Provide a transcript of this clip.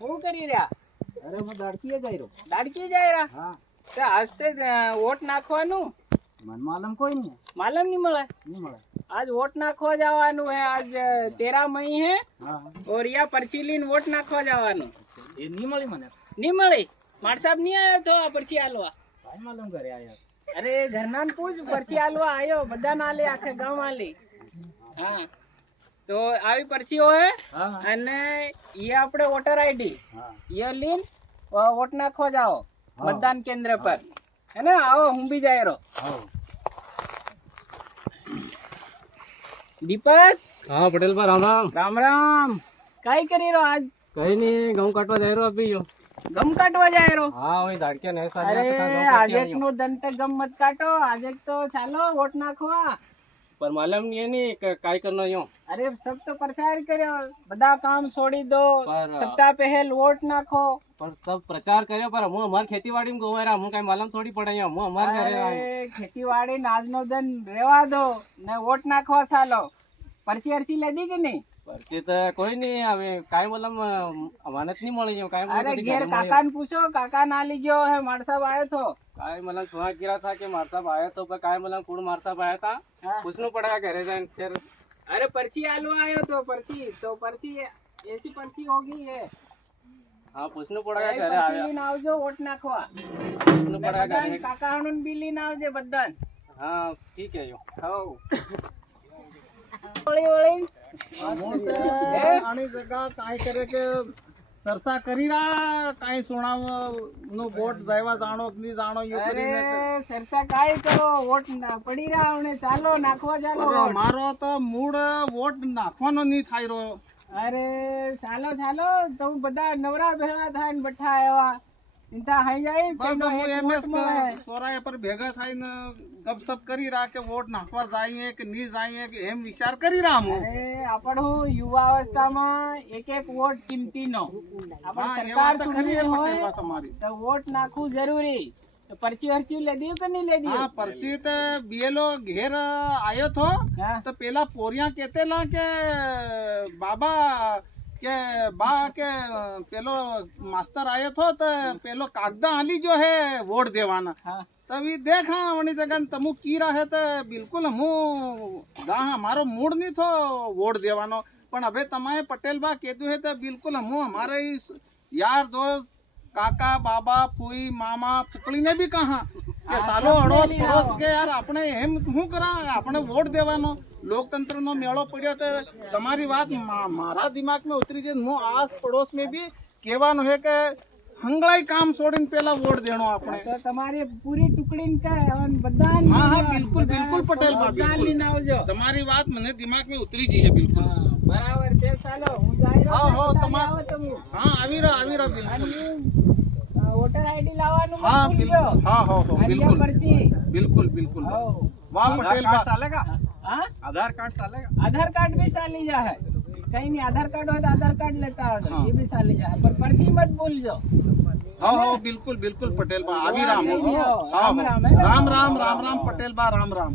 શું કરી રહ્યા? અરે હું દાડકીએ જઈ રહ્યો. દાડકી જાય રહ્યા? હા, તે હસ્તે વોટ નાખવાનું મન માલમ કોઈ નહીં. માલમ નહીં મળે. નહીં મળે. आज वोट नाखवा जवानु है। आज 13 मई है હા, और या पर्ची लीन वोट नाखवा जवानु એ નહીં મળી મને. नहीं मળી। मार साहब नहीं आयो तो आ पर्ची आलवा। કાંઈ માલમ ઘરે આયા. अरे घरना ने पूछ पर्ची आलवा आयो बदा ना ले आखे गांव वाली। हाँ तो આવી पर्ची होए હા, અને ये આપણે वोटर आईडी હા, ये लीन वोट नाखवा जाओ हाँ। मतदान केंद्र पर है ना। आओ हूँ भी जाए रो। હા. दीपक હા પટેલ પર રામ રામ. राम राम काई करी रो आज? કઈ નહીં, ઘઉં કાટવા જઈ રહ્યો અભી યો. गम काटवा जाए रो? હા, ઓય દાડકીયા ને સાજા अरे તો ઘઉં आज કાટી एक नो दन तक गम मत काटो। आज एक तो चालो वोट नाखवा। પર માલમ એ નહીં કાઈ કરનો યો. अरे सब तो प्रचार करो बड़ा काम छोड़ी दो। पर- सप्ताह पहल वोट नाखो। પર સબ પ્રચાર કર્યો પર હું અમાર ખેતીવાડી માં ગોવારા હું કઈ માલમ થોડી પડે યો. હું અમાર ઘરે આવ્યો. अरे खेती वाड़ी आज नो दिन रेवा दो ने वोट नाखवा सालो। पर्ची अर्ची लदी कि नहीं? પરથી તો કોઈ નહીં આવે. કાઈ માલમ અમાનત નહીં મળી યો. કાઈ अरे घेर काका ने पूछो काका ना ली गयो है मार साहब आयो तो। કાઈ માલમ સુहा गिरा था कि मार साहब आया तो पर काई मालम कौन मार साहब आया था. हाँ। पूछना पड़ेगा घरे जाए फिर. अरे पर्ची आलो आयो तो पर्ची ऐसी पर्ची होगी है। हाँ, पूछना पड़ेगा घरे पर्ची आया. लीन आवजो वोट नाखवा। पूछना पड़ेगा घरे. काका हनुन बी लीन आवजे बदन। हाँ ठीक है यो. હઉ ઓળી ઓળી આની જગા કાંઈ કરે કે સરસા કરી રા કાંઈ સુણાવ નો વોટ જાયવા જાણો કે નહીં જાણો યો અરે કરીને સરસા કાઈ કરો વોટ પડી રહ્યા અને ચાલો નાખવા ચાલો અરે વોટ. મારો તો મૂળ વોટ નાખવાનો નહીં થાય રહ્યો. અરે ચાલો ચાલો તો બધા નવરા ભેગા થાય ને બઠા આવ્યા ચિંતા થઈ જાય બસ કોઈનો હું એક એમ વોટ મળે. સોરાય પર ભેગા થઈને ગપસપ કરી રહ્યા કે વોટ નાખવા જઈએ કે નહીં જઈએ કે એમ વિચાર કરી રહ્યા હું. અરે આપણું યુવા અવસ્થામાં એક એક વોટ કિંમતીનો આપણે હા, એ સરકાર વાત તો ખરી ચૂંટણી છે પટેલ હોય વાત તમારી. તો વોટ નાખવું જરૂરી. તો પરચી વરચી લેદી કે નહીં લેદી? હા, પરસી તો બીએલો ઘેર આવ્યો થો હા તો પેલા પોરિયા કેતેલા કે બાબા કે બા કે પેલો માસ્ટર आयो थो तो पेलो कागदा हाली जो है वोट देवाना હા तभी देखा वनी जगह तमु कीरा है तो बिल्कुल हूँ हमारो मूड नहीं थो वोट देवानो पण अबे तमाए पटेल बा कहते है तो बिल्कुल हूँ हमारे इस यार दोस्त काका बाबा फूई मामा फुकड़ी ने भी कहा કે સાલો અડોસ પડોસ કે યાર આપણે એમ શું કરા આપણે વોટ દેવાનો લોકતંત્રનો મેળો પડ્યો તો તમારી વાત મારા દિમાગમાં ઉતરી છે. હું આસ પડોશ में भी કહેવાનું છે કે હંગલાઈ કામ છોડીને પેલા વોટ દેણો આપણે. તો તમારી પૂરી ટુકડીને કહે અને બધાને હા હા લીધો. બિલકુલ બિલકુલ પટેલ બા ચાલ બિલકુલ લઈને આવજો. તમારી વાત મને દિમાગમાં ઉતરી ગઈ છે બિલકુલ. હા, બરાબર છે. ચાલો હું જાય હા, હા, આવો તમાર- તમે. હા આવી રહ્યો બિલકુલ. અને વોટર આઈડી લાવવાનું મત હા ભૂલજો. બિલકુલ હા હો હો અને બિલકુલ પરચી. બિલકુલ બિલકુલ હઉ. વાહ પટેલ બા. ચાલેगा. हाँ आधार कार्ड चालेगा. आधार कार्ड भी साली जा है कहीं नहीं। आधार कार्ड हो तो आधार कार्ड लेता हो तो हाँ। ये भी साली जा है पर पर्ची मत भूल जो। हाँ हाँ बिल्कुल बिल्कुल पटेल बा આવી રામ રામ હા રામ, રામ રામ રામ રામ પટેલ બા રામ રામ.